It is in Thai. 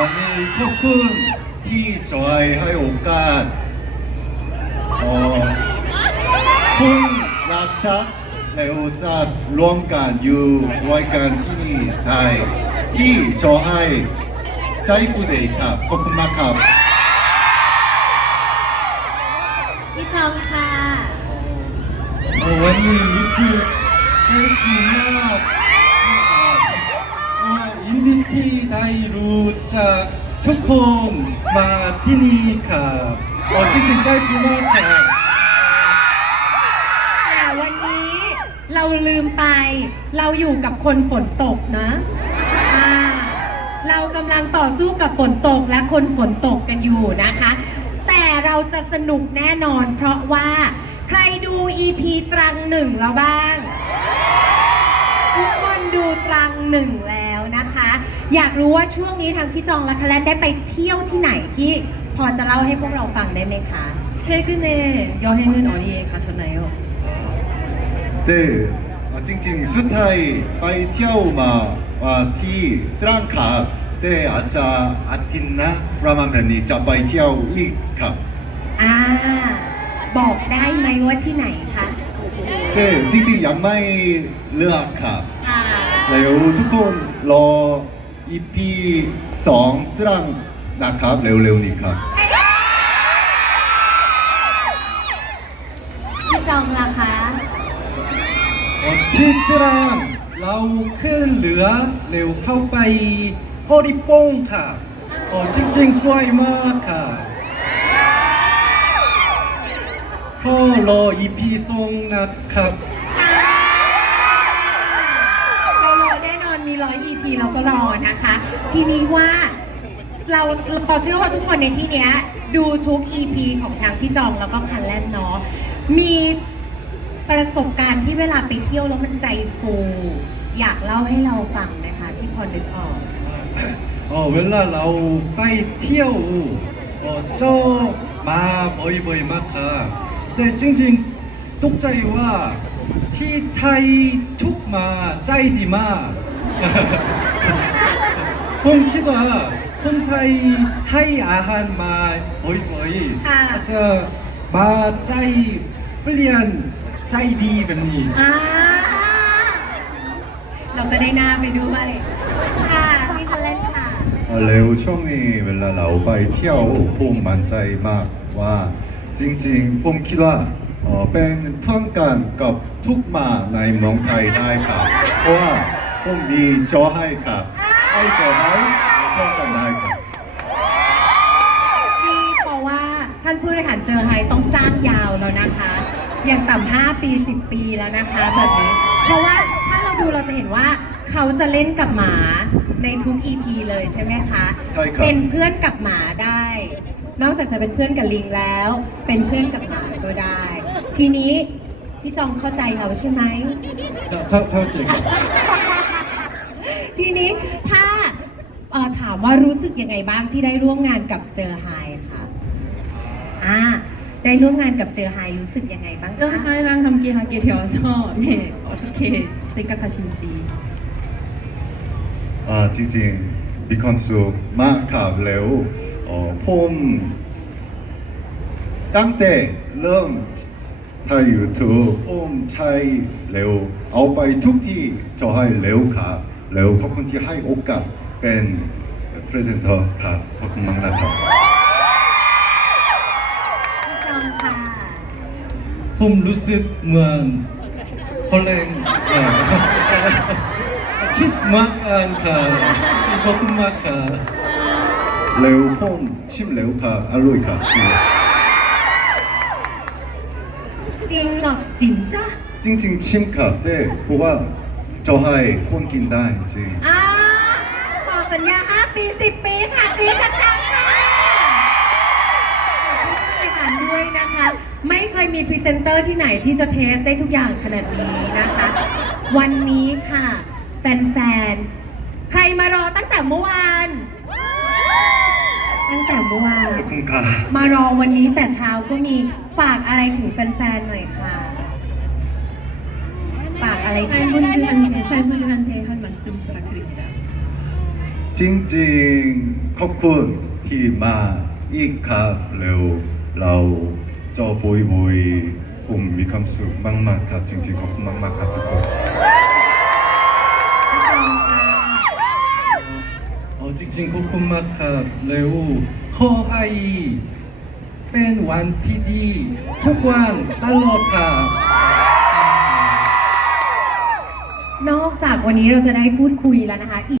วันนี้ทุกคุณที่ช่วยให้โอกาสคุณรักษาและอุตส่าห์ร่วมกับ ที่ได้รู้จากทุกคนมาที่นี่ครับอ๋อจริงๆใช่พี่มากรับแต่วันนี้เราลืมไป เราอยู่กับคนฝนตกนะเรากำลังต่อสู้กับฝนตกและคนฝนตกกันอยู่นะคะ แต่เราจะสนุกแน่นอน เพราะว่าใครดู EP ตรังหนึ่งแล้วบ้าง ทุกคนดูตรังหนึ่งแล้ว อยากรู้ว่าช่วงนี้ทางพี่จองและคาแลนได้ไปเที่ยวที่ไหนที่พอจะเล่าให้พวกเราฟังได้ไหมคะ 최근에 여행은 어디에 가셨나요? 네, 아, 찡찡 수타이 빠이 티아오마 와 티 트랑카 때 아짜 아틴나 라만 벤니 짜 빠이 티아오 이카 อ่า บอกได้ไหมว่าที่ไหนคะ 네, 찡찡 양마이 르아카 อ่า 레오 투콘 러 EP 2ตรังนะครับเร็วๆนี้ครับพี่จอมล่ะคะ ที่ตรังเราขึ้นเหลือเร็วเข้าไปโอดิโปงค่ะโอ้จริงๆสวยมากค่ะข้รอ EP ทรงนะครับ ร้อย EP เราก็รอนะคะ ทีนี้ว่าเราพอเชื่อว่าทุกคนในที่เนี้ย ดูทุก EP ของทางพี่จองแล้วก็คันแลนเนาะมีประสบการณ์ที่เวลาไปเที่ยวแล้วมันใจฟู อยากเล่าให้เราฟังนะคะที่พอนึกออกอ๋อเวลาเราไปเที่ยวออเจ้ามาบ่อยๆมากค่ะแต่จริงๆตกใจว่าที่ไทยทุกมาใจดีมาก 홈키다 홈타이 하이 아한 마 버이 버이 아. 저 마 짜이 플리안 짜이디 뱀니 อ่าเราก็ได้หน้าไปด้วยค่ะพี่คันแลนค่ะ 아, 레오 총이 웰라 라오 빠이 티아오 폼 만짜이 막와 찡찡 폼 키라 어, 뺀 푸안간 กับทุกมาในเมืองไทยได้ครับเพราะว่า ต้องมีจอให้ครับให้จอให้ป้องกันได้ครับนี่บอกว่าท่านผู้บริหารเจอไฮต้องจ้างยาวแล้วนะคะ อย่างต่ำห้าปีสิบปีแล้วนะคะแบบนี้ เพราะว่าถ้าเราดูเราจะเห็นว่าเขาจะเล่นกับหมาในทุก EP เลยใช่ไหมคะคเป็นเพื่อนกับหมาได้ นอกจากจะเป็นเพื่อนกับลิงแล้ว เป็นเพื่อนกับหมาก็ได้ ทีนี้พี่จองเข้าใจเราใช่ไหม เข้าใจรับ ทีนี้ถ้าถามว่ารู้สึกยังไงบ้างที่ได้ร่วมงานกับเจอไฮค่ะอ่าได้ร่วมงานกับเจอไฮรู้สึกยังไงบ้างเจอไฮคะรังทำเกีฮาเกียร์เทียวโซเนี่ยโอเคสติกาคาชินจี อ่าจริงๆมีความสุขมากครับแล้วอ่อผมตั้งแต่เริ่มถ่ายยูทูบผมใช้เร็วเอาไปทุกที่จะให้เร็วครับ แล้วขอบคุณที่ให้โอกาสเป็นพรีเซนเตอร์ค่ะขอบคุณมากนะครับจอค่ะผมรู้สึกเหมือนคนเลงคิดมากกันค่ะขอบคุณมากค่ะเร็วพ่มชิมเร็วค่ะอร่อยค่ะจริงจริงเหรอจริงจ้ะจริงจริงชิมค่ะเต้เพราะว่า จะให้คนกินได้จริงอ่ต่อสัญญา 5 ปี 10 ปีค่ะกรี๊ดดังค่ะขอบคุณผู้ด้วยนะคะ ไม่เคยมีพรีเซนเตอร์ที่ไหนที่จะเทสได้ทุกอย่างขนาดนี้นะคะ วันนี้ค่ะ แฟนๆ ใครมารอตั้งแต่เมื่อวาน ตั้งแต่เมื่อวานมารอวันนี้แต่เช้าก็มีฝากอะไรถึงแฟนๆ หน่อยค่ะ อะไรถึง 팬분들한테 팬분들한테 한 말씀 부탁드립니다. จริงๆขอบคุณที่มาอีกครับเร็วเราจอบุยบุยผมมีความสุขมากๆครับจริงๆขอบคุณมากๆครับทุกคน พี่จอมค่ะ 어, 찡찡 코코마 카 레오 커하이 뺀 완티디 톡완 달러카 นอกจากวันนี้เราจะได้พูดคุยแล้วนะคะ